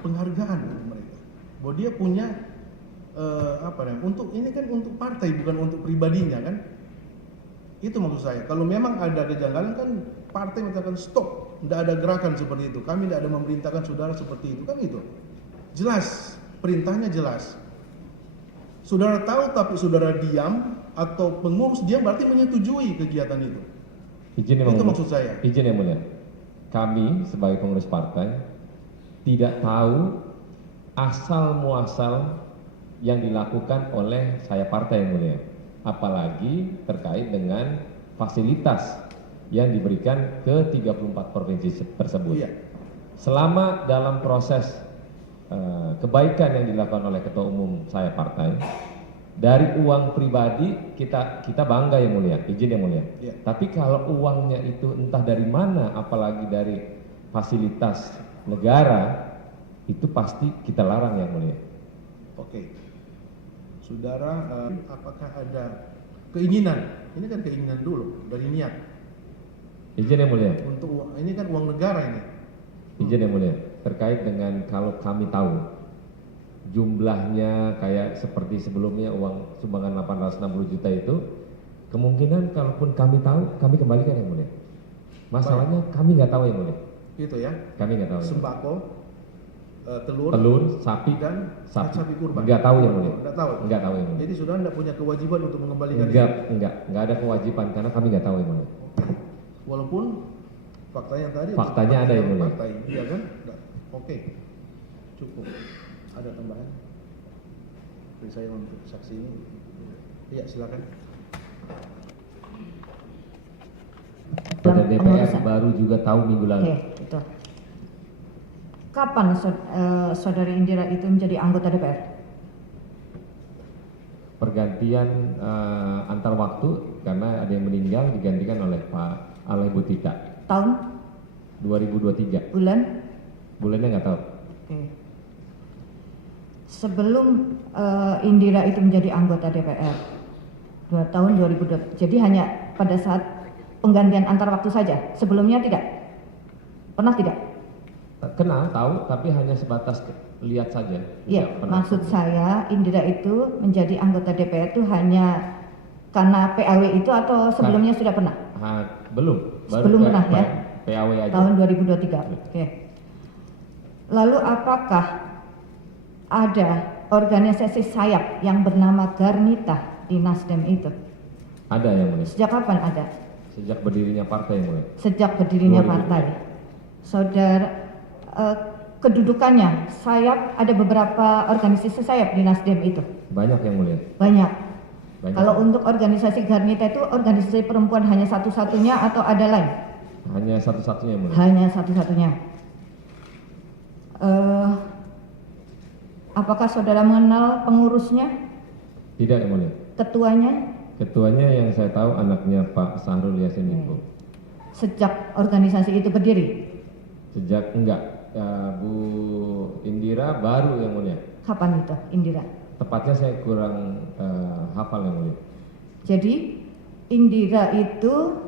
penghargaan untuk mereka. Bahwa dia punya untuk ini kan untuk partai bukan untuk pribadinya kan. Itu maksud saya. Kalau memang ada kejanggalan kan partai mengatakan stop, tidak ada gerakan seperti itu. Kami tidak ada memerintahkan saudara seperti itu kan itu. Jelas, perintahnya jelas. Saudara tahu tapi saudara diam atau pengurus diam berarti menyetujui kegiatan itu. Izin Itu maksud saya. Izin yang mulia. Kami sebagai pengurus partai tidak tahu asal muasal yang dilakukan oleh saya partai yang mulia, apalagi terkait dengan fasilitas yang diberikan ke 34 provinsi tersebut. Iya. Selama dalam proses kebaikan yang dilakukan oleh ketua umum saya partai, dari uang pribadi kita bangga yang mulia, izin yang mulia. Iya. Tapi kalau uangnya itu entah dari mana, apalagi dari fasilitas negara, itu pasti kita larang yang mulia. Oke. Saudara, apakah ada keinginan? Ini kan keinginan dulu dari niat. Izin yang mulia. Untuk ini kan uang negara ini. Izin yang mulia. Terkait dengan kalau kami tahu jumlahnya kayak seperti sebelumnya uang sumbangan 860 juta itu, kemungkinan kalaupun kami tahu, kami kembalikan yang mulia. Masalahnya kami nggak tahu yang mulia. Itu ya. Kami nggak tahu. Sembako, telur, sapi dan sapi kurban. Nggak tahu yang mulia. Nggak tahu. Nggak tahu yang mulia. Jadi saudara tidak punya kewajiban untuk mengembalikan. Nggak ada kewajiban karena kami nggak tahu yang mulia. Walaupun faktanya tadi. Faktanya ada yang mulia. Fakta, iya kan? Oke, cukup. Ada tambahan? Beri saya untuk saksi ini. Iya, silakan. Pada DPR baru juga tahu minggu lalu. Oke, itu. Kapan saudari Indira itu menjadi anggota DPR? Pergantian antar waktu karena ada yang meninggal digantikan oleh Bu Tita. Tahun? 2023. Bulan? Bulannya nggak tahu. Oke. Sebelum Indira itu menjadi anggota DPR, tahun 2002. Jadi hanya pada saat penggantian antar waktu saja. Sebelumnya tidak? Pernah tidak? Kenal, tahu, tapi hanya sebatas lihat saja. Iya, maksud saya Indira itu menjadi anggota DPR itu hanya karena PAW itu atau sebelumnya sudah pernah? Belum. Sebelum pernah ya? PAW aja. Tahun 2023. Oke. Lalu apakah ada organisasi sayap yang bernama Garnita di Nasdem itu? Ada yang mulia. Sejak kapan ada? Sejak berdirinya partai yang mulia. Sejak berdirinya 2000. partai. Saudara, kedudukannya sayap, ada beberapa organisasi sayap di Nasdem itu? Banyak yang mulia. Banyak. Banyak. Kalau untuk organisasi Garnita itu organisasi perempuan hanya satu-satunya atau ada lain? Hanya satu-satunya yang mulia. Hanya satu-satunya. Apakah saudara mengenal pengurusnya? Tidak yang mulia. Ketuanya? Ketuanya yang saya tahu anaknya Pak Sahrul Yassin Limpo. Sejak organisasi itu berdiri? Sejak enggak, Bu Indira baru yang mulia. Kapan itu Indira? Tepatnya saya kurang hafal yang mulia. Jadi Indira itu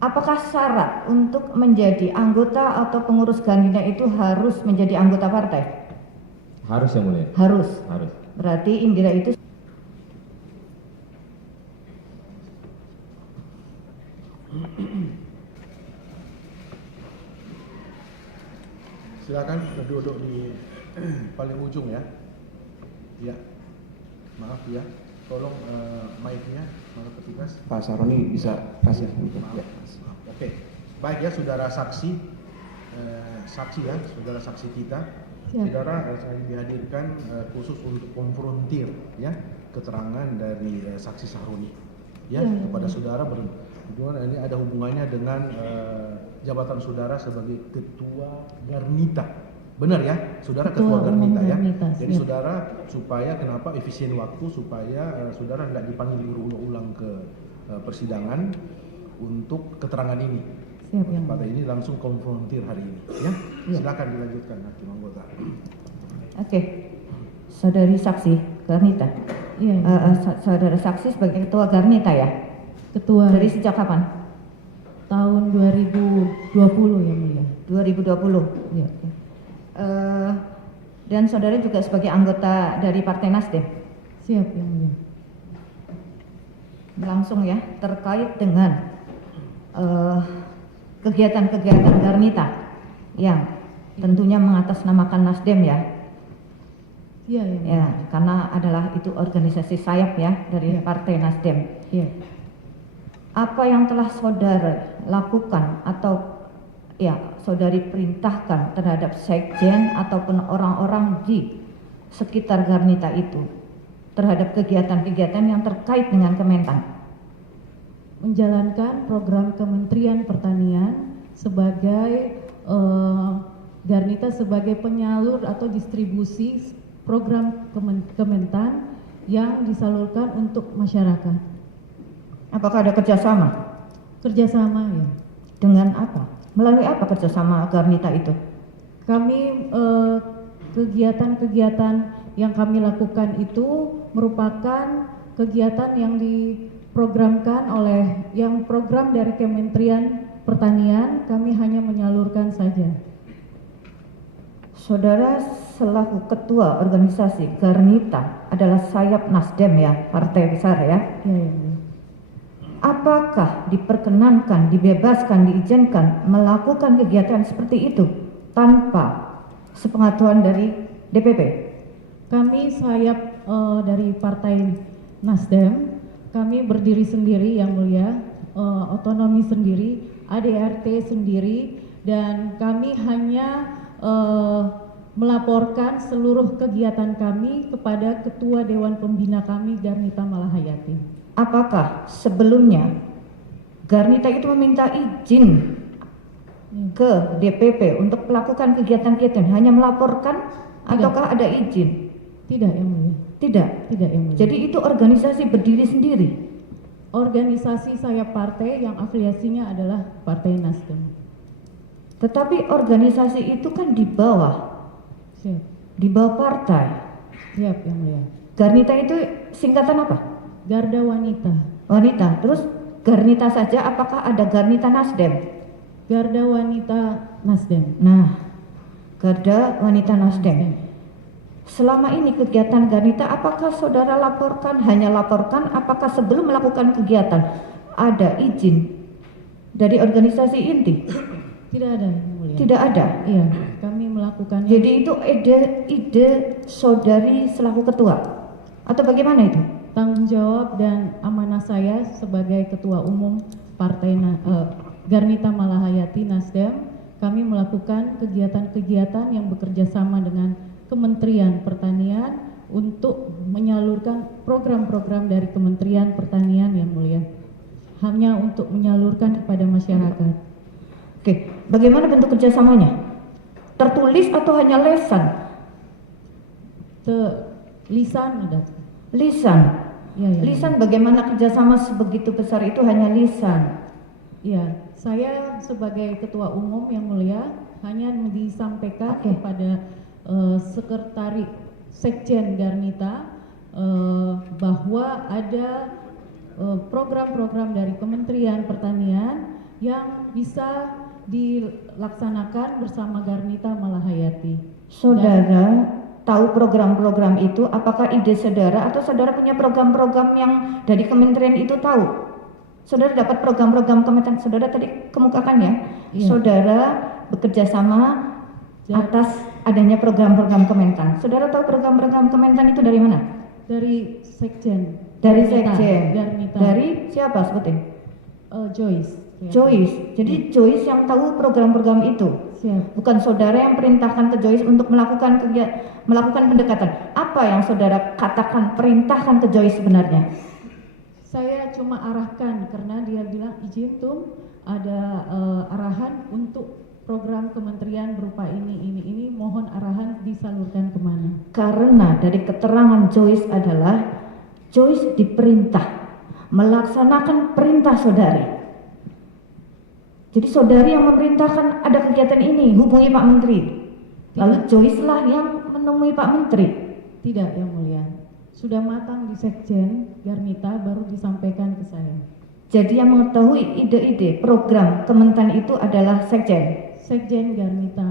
apakah syarat untuk menjadi anggota atau pengurus Garnita itu harus menjadi anggota partai? Harus yang mulia. Harus. Harus. Berarti Indira itu Silakan duduk di paling ujung ya. Ya. Maaf ya. Tolong mic-nya maaf petugas. Pak Saroni bisa kasih. Maaf. Ya. Oke. Baik ya, saudara saksi. Saksi ya, saudara saksi kita. Saudara, saya dihadirkan khusus untuk konfrontir ya keterangan dari saksi Sahroni ya kepada saudara ini ada hubungannya dengan jabatan saudara sebagai ketua Garnita. Benar ya, saudara ketua Garnita ya. Jadi saudara supaya kenapa efisien waktu supaya saudara tidak dipanggil berulang-ulang ke persidangan untuk keterangan ini. Pada ini langsung konfrontir hari ini ya. Silakan dilanjutkan hakim anggota. Oke. Saudari saksi Garnita. Iya. Saudara saksi sebagai ketua Garnita ya? Ketua. Dari sejak kapan? Tahun 2020 ya mulia. 2020. Iya. Dan saudara juga sebagai anggota dari Partai Nasdem. Siap Yang Mulia. Langsung ya, terkait dengan kegiatan-kegiatan Garnita yang tentunya mengatasnamakan Nasdem ya. Iya Yang Mulia. Ya, karena adalah itu organisasi sayap ya dari Partai Nasdem. Iya. Apa yang telah saudara lakukan atau ya saudari perintahkan terhadap sekjen ataupun orang-orang di sekitar Garnita itu terhadap kegiatan-kegiatan yang terkait dengan Kementan? Menjalankan program Kementerian Pertanian sebagai Garnita sebagai penyalur atau distribusi program Kementan yang disalurkan untuk masyarakat. Apakah ada kerjasama? Kerjasama ya. Dengan apa? Melalui apa kerjasama Garnita itu? Kami kegiatan-kegiatan yang kami lakukan itu merupakan kegiatan yang diprogramkan oleh yang program dari Kementerian Pertanian, kami hanya menyalurkan saja. Saudara selaku ketua organisasi Garnita adalah sayap Nasdem ya, partai besar ya. Ya. Apakah diperkenankan, dibebaskan, diizinkan melakukan kegiatan seperti itu tanpa sepengetahuan dari DPP? Kami sayap dari Partai Nasdem, kami berdiri sendiri Yang Mulia, otonomi sendiri, ADRT sendiri, dan kami hanya melaporkan seluruh kegiatan kami kepada Ketua Dewan Pembina kami, Garnita Malahayati. Apakah sebelumnya Garnita itu meminta izin ke DPP untuk melakukan kegiatan-kegiatan, hanya melaporkan ataukah ada izin? Tidak Yang Mulia. Tidak. Tidak Yang Mulia. Jadi itu organisasi berdiri sendiri. Organisasi sayap partai yang afiliasinya adalah Partai Nasdem. Tetapi organisasi itu kan di bawah partai. Siap Yang Mulia. Garnita itu singkatan apa? Garda Wanita. Wanita. Terus Garnita saja, apakah ada Garnita Nasdem? Garda Wanita Nasdem. Nah, Garda Wanita Nasdem. Selama ini kegiatan Garnita, apakah saudara hanya laporkan, apakah sebelum melakukan kegiatan ada izin dari organisasi inti? Tidak ada Yang Mulia. Tidak ada. Iya, kami melakukannya. Jadi itu ide saudari selaku ketua atau bagaimana itu? Tanggung jawab dan amanah saya sebagai Ketua Umum Partai Garnita Malahayati Nasdem, kami melakukan kegiatan-kegiatan yang bekerja sama dengan Kementerian Pertanian untuk menyalurkan program-program dari Kementerian Pertanian Yang Mulia, hanya untuk menyalurkan kepada masyarakat. Oke, bagaimana bentuk kerjasamanya? Tertulis atau hanya lesan? Lisan ada. Lisan. Ya. Lisan, bagaimana kerjasama sebegitu besar itu hanya lisan? Ya, saya sebagai Ketua Umum Yang Mulia hanya disampaikan kepada Sekretaris Sekjen Garnita bahwa ada program-program dari Kementerian Pertanian yang bisa dilaksanakan bersama Garnita Malahayati. Saudara tahu program-program itu, apakah ide saudara atau saudara punya program-program yang dari kementerian itu tahu? Saudara dapat program-program kementerian, saudara tadi kemukakan ya, Iya. Saudara bekerja sama atas adanya program-program Kementan. Saudara tahu program-program Kementan itu dari mana? Dari Sekjen. Dari Garnita. Sekjen. Garnita. Dari siapa sebutin? Joyce. Ya. Joyce. Jadi Joyce yang tahu program-program itu. Siap. Bukan saudara yang perintahkan ke Joyce untuk melakukan pendekatan. Apa yang saudara katakan, perintahkan ke Joyce sebenarnya? Saya cuma arahkan karena dia bilang izin tuh ada arahan untuk program kementerian berupa ini, mohon arahan disalurkan kemana. Karena dari keterangan Joyce adalah Joyce diperintah melaksanakan perintah saudari. Jadi saudari yang memerintahkan ada kegiatan ini, hubungi Pak Menteri. Lalu Joyce lah yang menemui Pak Menteri. Tidak, Yang Mulia. Sudah matang di Sekjen Garnita baru disampaikan ke saya. Jadi yang mengetahui ide-ide program Kementan itu adalah Sekjen. Sekjen Garnita